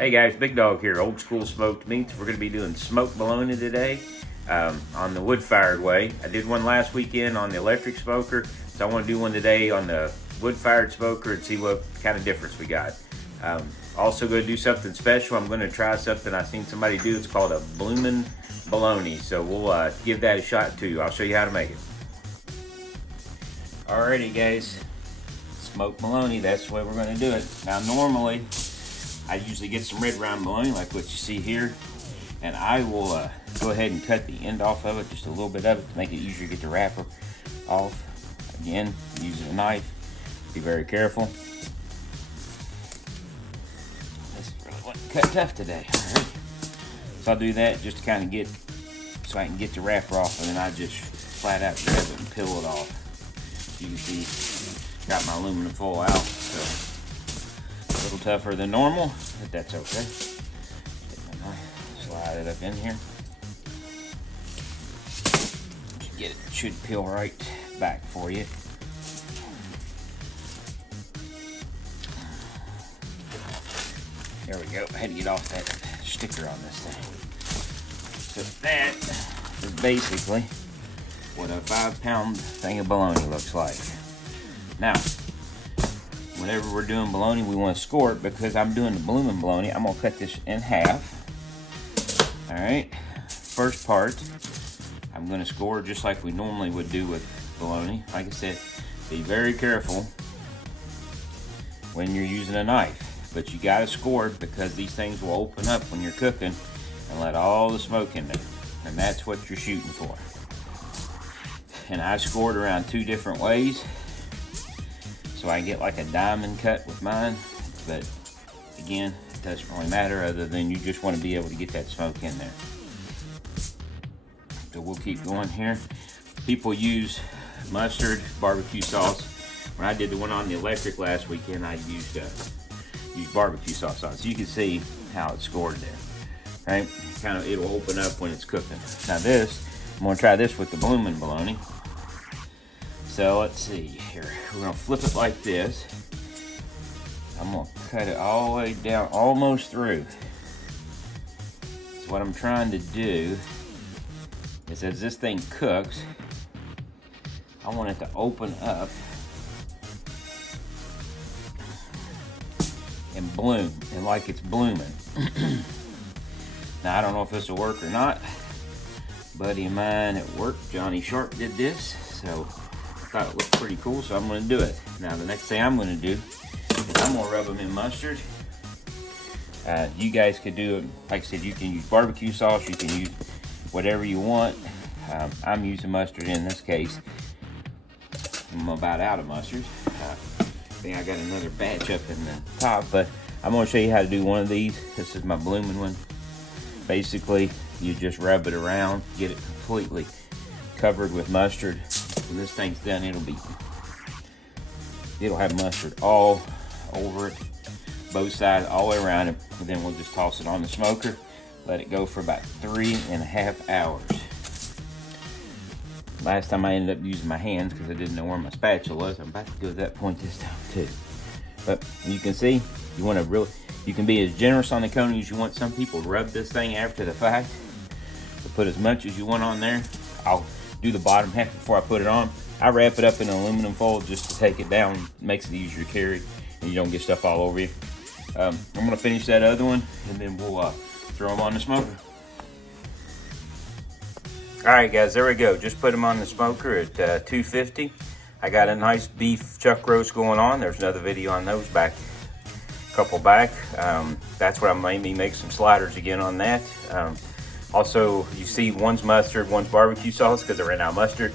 Hey guys, Big Dog here, Old School Smoked Meats. We're going to be doing smoked bologna today on the wood-fired way. I did one last weekend on the electric smoker, so I want to do one today on the wood-fired smoker and see what kind of difference we got. Also going to do something special. I'm going to try something I've seen somebody do. It's called a bloomin' bologna, so we'll give that a shot too. I'll show you how to make it. Alrighty guys, smoked bologna, that's the way we're going to do it. Now normally, I usually get some red rind bologna like what you see here, and I will go ahead and cut the end off of it, just a little bit of it to make it easier to get the wrapper off. Again, using a knife, be very careful. This really wasn't cut tough today. Alright, so I'll do that just to kind of get, so I can get the wrapper off, and then I just flat out grab it and peel it off. You can see, got my aluminum foil out, so a little tougher than normal, but that's okay. Slide it up in here. Get it, should peel right back for you. There we go. I had to get off that sticker on this thing. So that is basically what a 5-pound thing of bologna looks like. Now, whenever we're doing bologna, we want to score it because I'm doing the bloomin' bologna. I'm going to cut this in half. Alright, first part, I'm going to score just like we normally would do with bologna. Like I said, be very careful when you're using a knife. But you got to score it because these things will open up when you're cooking and let all the smoke in there. And that's what you're shooting for. And I scored around 2 different ways, so I get like a diamond cut with mine, but again, it doesn't really matter other than you just want to be able to get that smoke in there. So we'll keep going here. People use mustard, barbecue sauce. When I did the one on the electric last weekend, I used barbecue sauce on it. So you can see how it's scored there. Right? Kind of, it'll open up when it's cooking. Now this, I'm gonna try this with the bloomin' bologna. So let's see here. We're gonna flip it like this. I'm gonna cut it all the way down, almost through. So what I'm trying to do is, as this thing cooks, I want it to open up and bloom, and like it's blooming. Now I don't know if this will work or not. Buddy of mine at work, Johnny Sharp, did this, so I thought it looked pretty cool, so I'm going to do it. Now the next thing I'm going to do is I'm going to rub them in mustard. You guys could do it, like I said, you can use barbecue sauce, you can use whatever you want. I'm using mustard in this case. I'm about out of mustard. I think I got another batch up in the top, but I'm going to show you how to do one of these. This is my bloomin' one. Basically, you just rub it around, get it completely covered with mustard. When this thing's done, it'll have mustard all over it, both sides, all the way around it. And then we'll just toss it on the smoker, let it go for about 3.5 hours. Last time I ended up using my hands because I didn't know where my spatula was. I'm about to go to that point this time too. But you can see, you can be as generous on the coating as you want. Some people rub this thing after the fact. So put as much as you want on there. I'll do the bottom half before I put it on. I wrap it up in an aluminum foil just to take it down. It makes it easier to carry and you don't get stuff all over you. I'm gonna finish that other one and then we'll throw them on the smoker. All right guys, there we go. Just put them on the smoker at 250. I got a nice beef chuck roast going on. There's another video on those back. Couple back. That's what I'm made me make some sliders again on that. Also, you see one's mustard, one's barbecue sauce because I ran out of mustard.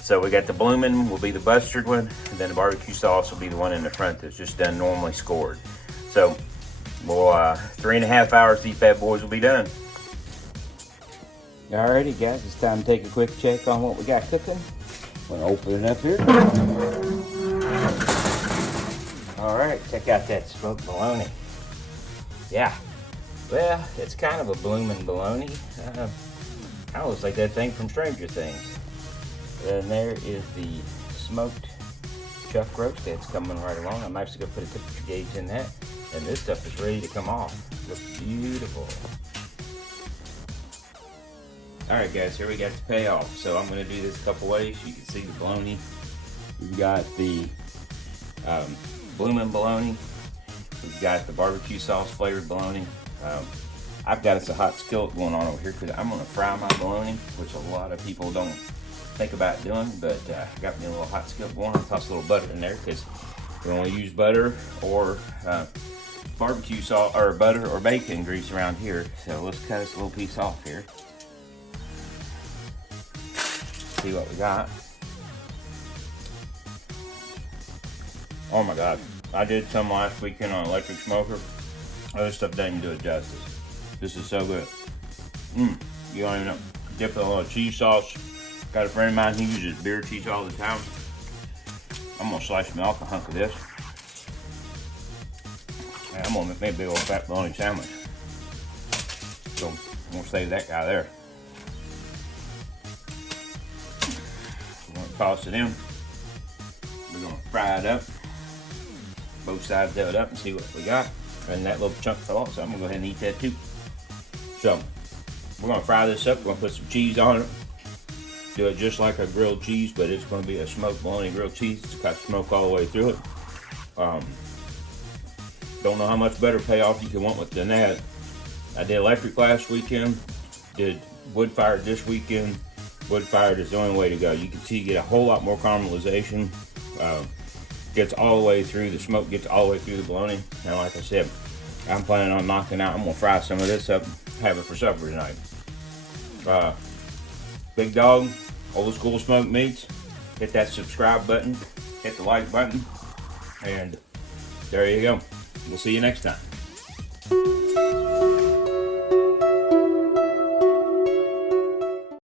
So we got the bloomin' will be the mustard one, and then the barbecue sauce will be the one in the front that's just done normally scored. So we'll 3.5 hours, these bad boys will be done. Alrighty guys, it's time to take a quick check on what we got cooking. I'm gonna open it up here. Alright, check out that smoked bologna. Yeah, well, it's kind of a bloomin' bologna. Kind of looks like that thing from Stranger Things. And there is the smoked chuck roast that's coming right along. I'm actually gonna put a temperature gauge in that. And this stuff is ready to come off. Looks beautiful. Alright guys, here we got the payoff. So I'm going to do this a couple ways. You can see the bologna. We've got the bloomin' bologna. We've got the barbecue sauce flavored bologna. I've got us a hot skillet going on over here because I'm going to fry my bologna, which a lot of people don't think about doing, but I got me a little hot skillet going. I'll toss a little butter in there because we only use butter or barbecue sauce or butter or bacon grease around here. So let's cut us a little piece off here. See what we got. Oh my god, I did some last weekend on electric smoker. Other stuff doesn't do it justice. This is so good. You don't even know. Dip it in a little cheese sauce. Got a friend of mine, he uses beer cheese all the time. I'm gonna slice me off a hunk of this. And I'm gonna make me a big old fat bologna sandwich. So I'm gonna save that guy there. We're gonna toss it in. We're gonna fry it up. Both sides do it up and see what we got. And that little chunk fell off, so I'm gonna go ahead and eat that too. So we're gonna fry this up. We're gonna put some cheese on it. Do it just like a grilled cheese, but it's gonna be a smoked bologna grilled cheese. It's got smoke all the way through it. Don't know how much better payoff you can want with than that. I did electric last weekend. Did wood fired this weekend. Wood fired is the only way to go. You can see you get a whole lot more caramelization. Gets all the way through, the smoke gets all the way through the bologna. And like I said, I'm planning on knocking out, I'm gonna fry some of this up, have it for supper tonight. Big Dog, Old School Smoked Meats. Hit that subscribe button, hit the like button, and there you go. We'll see you next time.